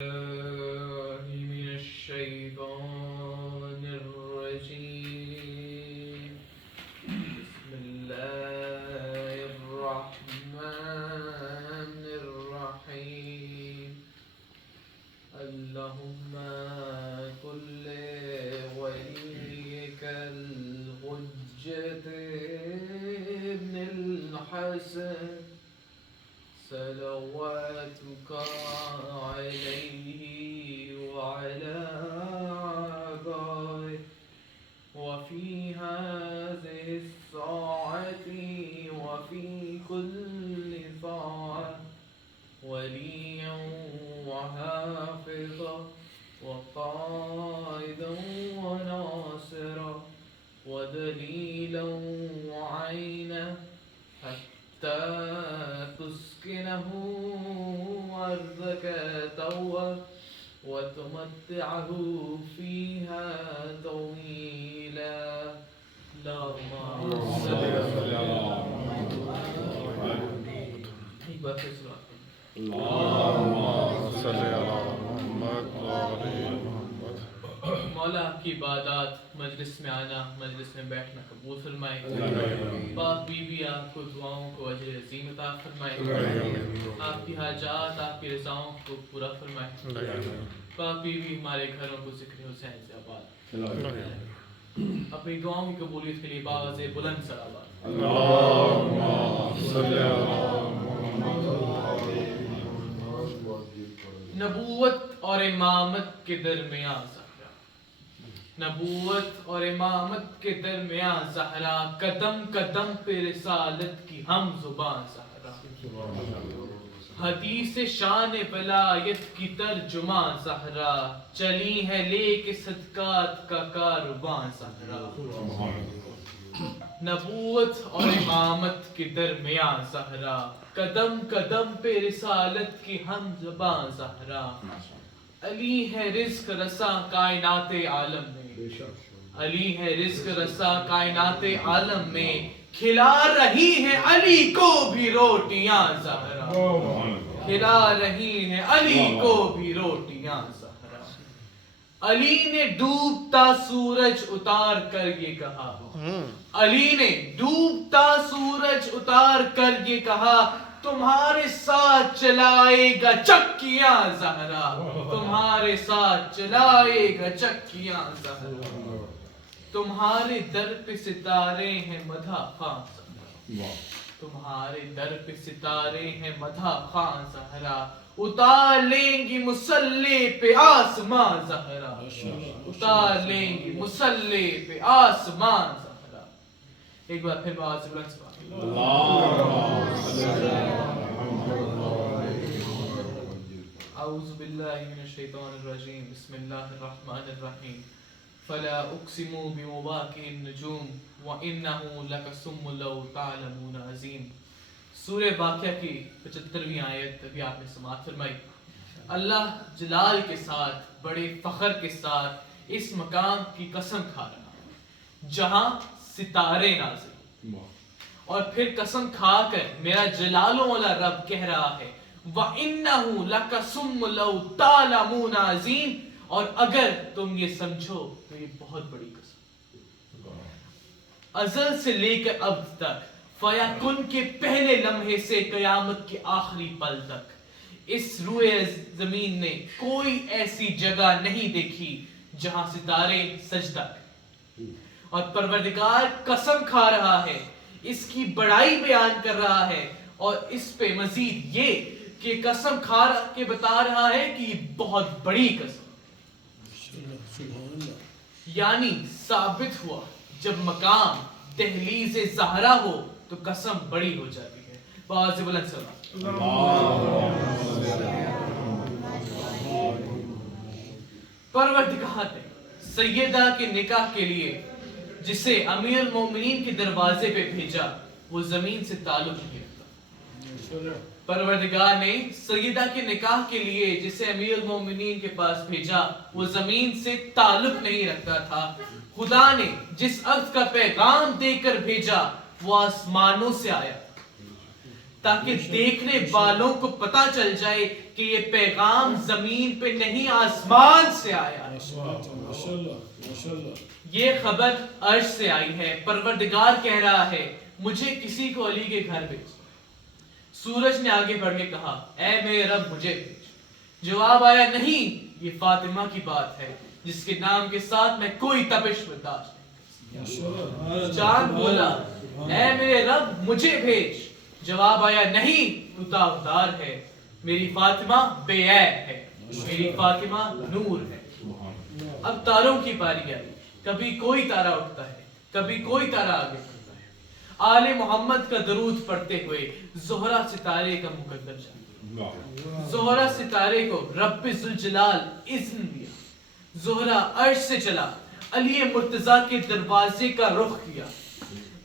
من الشيطان الرجيم. بسم الله الرحمن الرحيم. اللهم كل وليك الحجة ابن الحسن صلواتك عليه وعلى آبائه وفي هذه الساعة وفي كل ساعة وليا وحافظا وقائدا وناصرا ودليلا وعينا حتى تسكنه أرضك طوعا وتمتعه فيها طويلا. اللهم صل على محمد وعلى محمد. مولا کی عبادات مجلس میں آنا مجلس میں بیٹھنا قبول فرمائے. باپ بیوی آپ کو دعاؤں کو اجر عظیم عطا فرمائے. آپ کی حاجات آپ کی رضاؤں کو پورا فرمائے. باپ بیوی ہمارے گھروں کو ذکر حسین سے آباد. اپنی دعاؤں کی قبولیت کے لیے باز بلند صلوات. اللهم صل على محمد. نبوت اور امامت کے درمیان زہرا، نبوت اور امامت کے درمیان زہرا، قدم قدم پہ رسالت کی ہم زبان زہرا، حدیث شان ولایت کی ترجمان زہرا، چلی ہے لے کے صدقات کا کاروان زہرا. نبوت اور امامت کے درمیان زہرا، قدم قدم پہ رسالت کی ہم زبان زہرا، علی ہے رزق رساں کائنات عالم میں، علی ہے رزق رساں کائنات عالم میں، کھلا رہی ہیں علی کو بھی روٹیاں زہرا، کھلا رہی ہیں علی کو بھی روٹیاں زہرا. علی نے ڈوبتا سورج اتار کر یہ کہا، علی نے ڈوبتا سورج اتار کر یہ کہا، تمہارے ساتھ چلائے گا چکیاں زہرا، تمہارے ساتھ چلائے گا چکیاں زہرا. تمہارے در پہ ستارے ہیں مدھا خان زہرا، تمہارے در پہ ستارے ہیں مدھا خان زہرا، اتار لیں گی مسلح پہ آسمان زہرا، اتار لیں گی مسلح پہ آسمان زہرا. ایک بار پھر باز بلند سوال. اعوذ باللہ من الشیطان الرجیم. بسم اللہ الرحمن الرحیم. فلا اقسم بمواقع النجوم وانہ لقسم لو تعلمون عظیم. سورہ واقعہ کی 75ویں آیت ابھی آپ نے سماعت فرمائی. اللہ جلال کے ساتھ بڑے فخر کے ساتھ اس مقام کی قسم کھا رہا ہے جہاں ستارے نازل، اور پھر قسم کھا کر میرا جلال والا رب کہہ رہا ہے وَإِنَّهُ لَقَسَمٌ لَوْ تَعْلَمُونَ عَظِيمٌ، اور اگر تم یہ سمجھو تو یہ بہت بڑی قسم. ازل سے لے کر اب تک، فیکن کے پہلے لمحے سے قیامت کے آخری پل تک اس روئے زمین نے کوئی ایسی جگہ نہیں دیکھی جہاں ستارے سجدہ کریں. اور پروردگار قسم کھا رہا ہے، اس کی بڑائی بیان کر رہا ہے، اور اس پہ مزید یہ کہ قسم کھا کے بتا رہا ہے کہ یہ بہت بڑی قسم. یعنی ثابت ہوا جب مقام دہلیز زہرا ہو تو قسم بڑی ہو جاتی ہے. باز بلند سلام. پروردگار نے سیدہ کے نکاح کے لیے جسے امیر المومنین کے دروازے پہ بھیجا وہ زمین سے تعلق نہیں رکھتا. پروردگار نے سیدہ کے نکاح کے لیے جسے امیر المومنین کے پاس بھیجا وہ زمین سے تعلق نہیں رکھتا تھا. خدا نے جس عقد کا پیغام دے کر بھیجا وہ آسمانوں سے آیا. تاکہ دیکھنے والوں کو پتا چل جائے کہ یہ پیغام زمین پہ نہیں آسمان سے آیا ہے. یہ خبر عرش سے آئی ہے. پروردگار کہہ رہا ہے مجھے کسی کو علی کے گھر بھیج. سورج نے آگے بڑھ کے کہا اے میرے رب مجھے بھیج. جواب آیا نہیں، یہ فاطمہ کی بات ہے جس کے نام کے ساتھ میں کوئی تپش برداشت نہیں. چاند بولا اے میرے رب مجھے بھیج. جواب آیا نہیں، تو داغدار ہے. میری فاطمہ بے عیب ہے، میری فاطمہ نور ہے. اب تاروں کی باری آئی. کبھی کوئی تارا اٹھتا ہے، کبھی کوئی تارا آگے بڑھتا ہے. آل محمد کا درود پڑھتے ہوئے زہرہ ستارے کا مقدر چلا. زہرہ ستارے کو رب ذوالجلال اذن دیا. زہرہ عرش سے چلا، علی مرتضیٰ کے دروازے کا رخ کیا.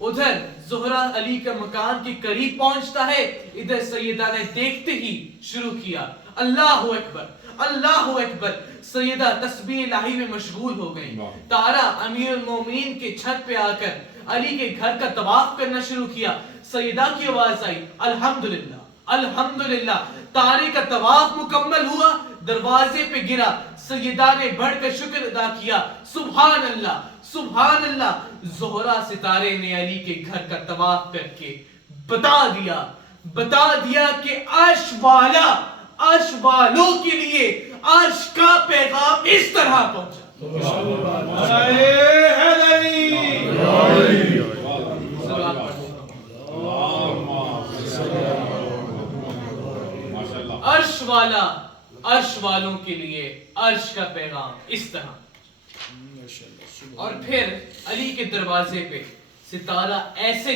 ادھر زہرہ علی کا مکان کے قریب پہنچتا ہے. ادھر سیدہ نے دیکھتے ہی شروع کیا اللہ اکبر اللہ اکبر. سیدہ تسبیح الہی میں مشغول ہو گئی. تارا امیر المومنین کے چھت پہ آ کر علی کے گھر کا طواف کرنا شروع کیا. سیدہ کی آواز آئی الحمدللہ الحمدللہ. تارے کا طواف مکمل ہوا، دروازے پہ گرا. سیدہ نے بڑھ کر شکر ادا کیا سبحان اللہ سبحان اللہ. زہرہ ستارے نے علی کے گھر کا طواف کر کے بتا دیا کہ عرش والوں کے لیے عرش کا پیغام اس طرح پہنچا. عرش والوں کے لیے عرش کا پیغام اس طرح. اور پھر علی کے دروازے پہ ستارہ ایسے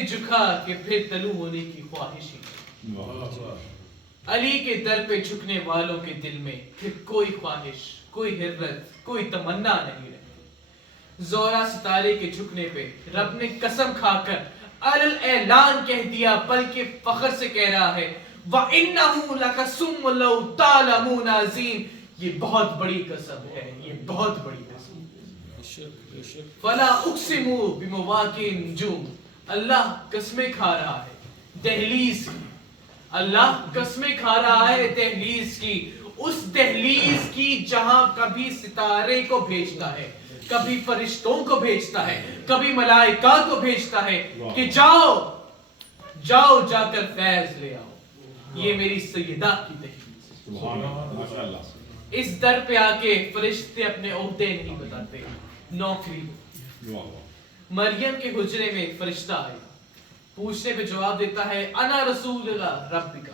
جھکا کہ پھر طلوع ہونے کی خواہش ہی. علی کے در پہ جھکنے والوں کے دل میں پھر کوئی خواہش، کوئی حرت، کوئی تمنا نہیں رہتی. زہرہ ستارے کے جھکنے پہ رب نے قسم کھا کر اعلان کہہ دیا، بلکہ فخر سے کہہ رہا ہے وَإِنَّهُ لَقَسَمٌ لَوْ تَعْلَمُونَ عَظِيمٌ. یہ بہت بڑی قسم ہے، یہ بہت بڑی قسم. فَلَا أُقْسِمُ بِمَوَاقِعِ النُّجُومِ. اللہ قسمیں کھا رہا ہے دہلیز کی. اللہ قسمیں کھا رہا ہے دہلیز کی. اس دہلیز کی جہاں کبھی ستارے کو بھیجتا ہے، کبھی فرشتوں کو بھیجتا ہے، کبھی ملائکہ کو بھیجتا ہے کہ جاؤ جا کر فیض لے آؤ. یہ میری سیدہ کی دہلیز. اس در پہ آ کے فرشتے اپنے عہدے نہیں بتاتے، نوکری. مریم کے حجرے میں ایک فرشتہ آیا، پوچھنے پہ جواب دیتا ہے انا رسول اللہ ربک.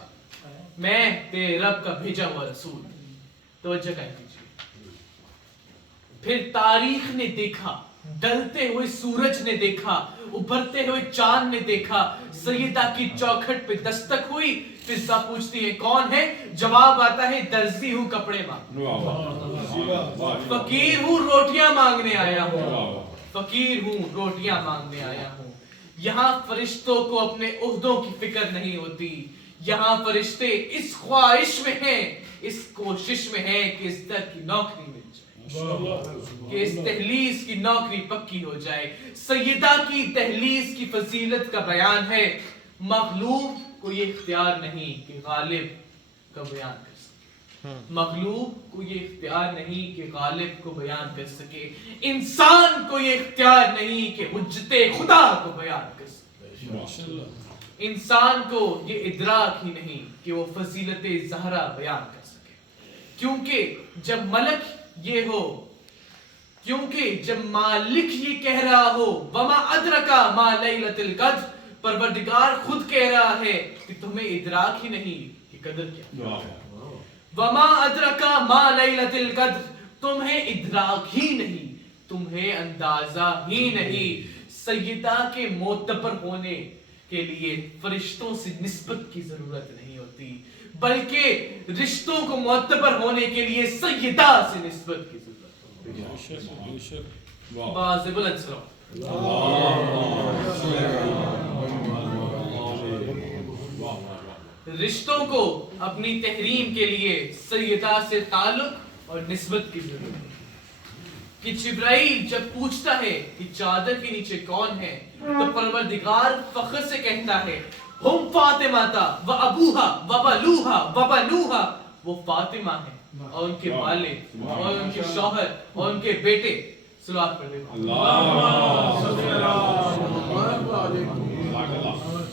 میں تیرے رب کا بھیجا ہوا رسول. توجہ کر دیجیے. پھر تاریخ نے دیکھا، ڈلتے ہوئے سورج نے دیکھا، ابھرتے ہوئے چاند نے دیکھا. سیدہ کی چوکھٹ پہ دستک ہوئی. فضا پوچھتی ہے کون ہے؟ جواب آتا ہے درزی ہوں کپڑے فقیر ہوں روٹیاں مانگنے آیا ہوں. فقیر ہوں روٹیاں مانگنے آیا ہوں. یہاں فرشتوں کو اپنے عہدوں کی فکر نہیں ہوتی. یہاں فرشتے اس خواہش میں ہیں، اس کوشش میں ہیں کہ اس در کی نوکری مل جائے، کہ اس دہلیز کی نوکری پکی ہو جائے. سیدہ کی دہلیز کی فضیلت کا بیان ہے. مغلوب کو یہ اختیار نہیں کہ غالب کا بیان کر سکے. مغلوب کو یہ اختیار نہیں کہ غالب کو بیان کر سکے. انسان کو یہ اختیار نہیں کہ حجت خدا کو بیان کر سکے. انسان کو یہ ادراک ہی نہیں کہ وہ فضیلت زہرا بیان کر سکے. کیونکہ جب ملک یہ ہو، کیونکہ جب مالک یہ کہہ رہا ہو وما ادرکا ما لیلۃ القدر، پروردگار خود کہہ رہا ہے کہ تمہیں ادراک ہی نہیں کہ قدر کیا. وما ادرکا ما لیلۃ القدر، تمہیں ادراک ہی نہیں، تمہیں اندازہ ہی نہیں. سیدہ کے معتبر ہونے کے لیے فرشتوں سے نسبت کی ضرورت نہیں ہوتی، بلکہ رشتوں کو معتبر ہونے کے لیے سیدہ سے نسبت کی ضرورت ہوتی ہے. باز بلند سلام. رشتوں کو اپنی تحریم کے لیے سیدہ سے تعلق اور نسبت کی ضرورت ہے. کہ جبرائیل جب پوچھتا ہے کہ چادر کے نیچے کون ہے تو پروردگار فخر سے کہتا ہے ہم فاطمہ و ابوہا و بلوہا و بنوہا، وہ فاطمہ ہے اور ان کے والد اور ان کے شوہر اور ان کے بیٹے. صلوات پڑھ دیں.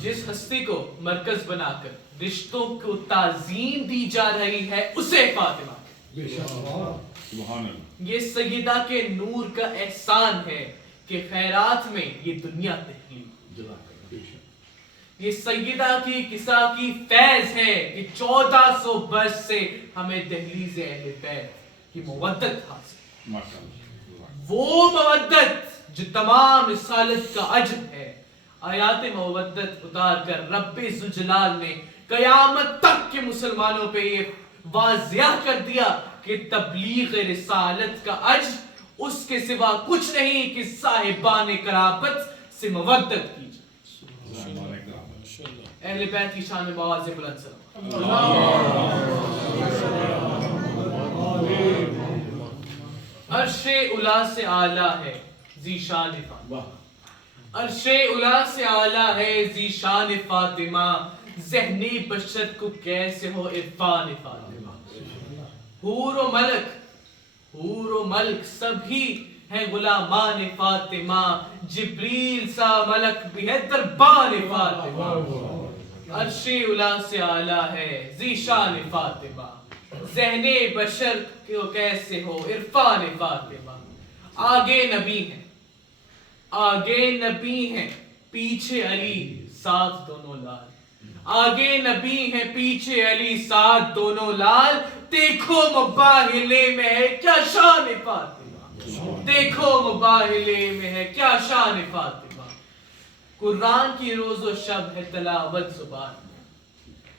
جس ہستی کو مرکز بنا کر رشتوں کو تعظیم دی جا رہی ہے اسے فاطمہ. یہ سیدہ کے نور کا احسان ہے کہ خیرات میں یہ دنیا تحلیل. یہ سیدہ کی قصہ کی فیض ہے کہ 1400 برس سے ہمیں دہلیز اہل بیت کی مودت حاصل. وہ مودت جو تمام رسالت کا عجب ہے. آیات مودت اتار کر رب ذوالجلال نے قیامت تک کے مسلمانوں پہ یہ واضح کر دیا کہ تبلیغ رسالت کا عجب اس کے سوا کچھ نہیں کہ صاحبان قرابت سے مودت کی جائے. اہل بیت کی شان میں بآواز بلند سلام. عرش اعلیٰ سے اعلیٰ ہے ذیشان فاطمہ. عرش اعلیٰ سے اعلیٰ ہے ذیشان فاطمہ، ذہنی بشر کو کیسے ہو عرفان فاطمہ. حور و ملک سبھی ہیں غلامان فاطمہ، جبریل سا ملک بھی ہے دربان فاطمہ. عرش اعلیٰ سے اعلیٰ ہے ذیشان فاطمہ، ذہن بشر کو کیسے ہو عرفان فاطمہ. آگے نبی ہیں پیچھے علی ساتھ دونوں لال. آگے نبی ہیں پیچھے علی ساتھ دونوں لال. دیکھو مباہلے میں ہے کیا شان فاطمہ. دیکھو مباہلے میں ہے کیا شان فاطمہ. قرآن کی روز و شب ہے تلاوت زبان میں.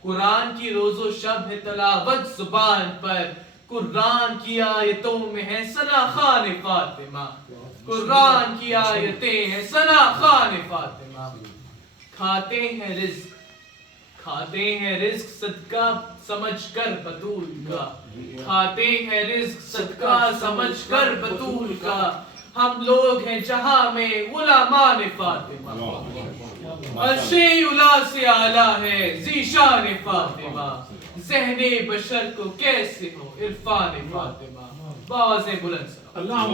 قرآن کی روز و شب ہے تلاوت زبان پر. قرآن کی آیتوں میں ہے ثنا خوان فاطمہ. قرآن کی آیتیں ہیں ثنا خوان فاطمہ. کھاتے ہیں رزق صدقہ سمجھ کر بطول کا. کھاتے ہیں رزق صدقہ سمجھ کر بطول کا. ہم لوگ ہیں جہاں میں غلامان فاطمہ. عرش اعلیٰ سے اعلیٰ ہے ذیشان فاطمہ، ذہن بشر کو کیسے ہو عرفان فاطمہ. بآواز بلند سلام.